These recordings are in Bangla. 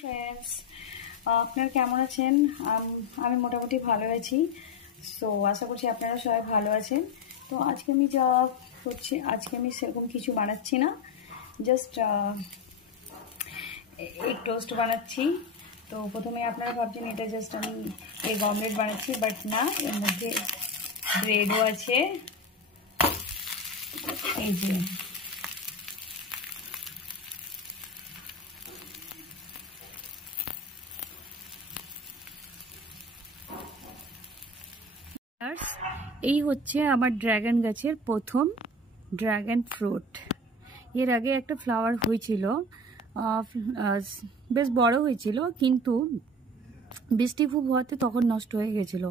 ফ্রেন্ডস, আপনারা কেমন আছেন? আমি মোটামুটি ভালো আছি। সো আশা করছি আপনারা সবাই ভালো আছেন। তো আজকে আমি যা করছি, আজকে আমি সেরকম কিছু বানাচ্ছি না, জাস্ট এগ টোস্ট বানাচ্ছি। তো প্রথমে আপনারা ভাবছেন এটা জাস্ট আমি এগ অমলেট বানাচ্ছি, বাট না, এর মধ্যে ব্রেডও আছে। এই যে এই হচ্ছে আমার ড্রাগন গাছের প্রথম ড্রাগন ফ্রুট। এর আগে একটা ফ্লাওয়ার হয়েছিল, বেশ বড় হয়েছিল, কিন্তু বৃষ্টি খুব হওয়াতে তখন নষ্ট হয়ে গেছিল।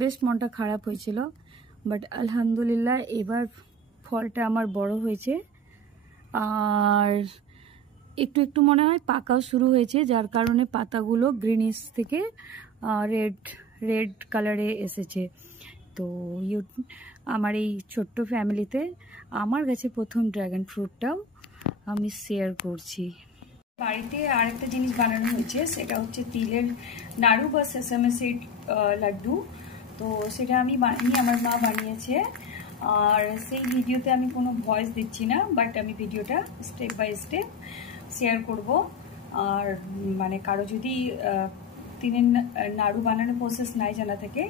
বেশ মনটা খারাপ হয়েছিল, বাট আলহামদুলিল্লাহ এবার ফলটা আমার বড় হয়েছে, আর একটু একটু মনে হয় পাকাও শুরু হয়েছে, যার কারণে পাতাগুলো গ্রিনিশ থেকে রেড কালারে এসেছে। তো আমার এই ছোট্ট ফ্যামিলিতে আমার কাছে প্রথম ড্রাগন ফ্রুটটাও আমি শেয়ার করছি। বাড়িতে আরেকটা জিনিস বানানো হয়েছে, সেটা হচ্ছে তিলের নাড়ু বা সেসামে সিড লাড্ডু। তো সেটা আমি বানিয়ে, আমার মা বানিয়েছে, আর সেই ভিডিওতে আমি কোনো ভয়েস দিচ্ছি না, বাট আমি ভিডিওটা স্টেপ বাই স্টেপ শেয়ার করব। আর মানে কারো যদি তিলের নাড়ু বানানোর প্রসেস নাই জানা থাকে,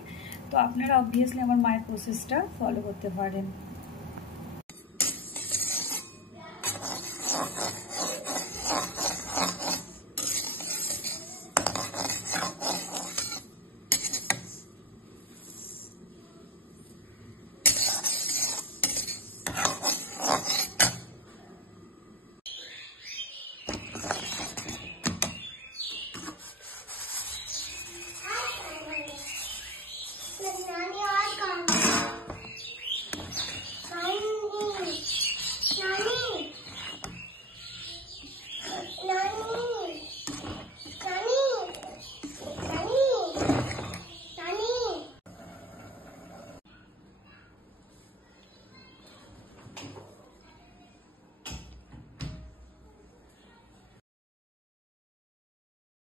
তো আপনারা অবভিয়াসলি আমার মায়ের প্রসেসটা ফলো করতে পারেন।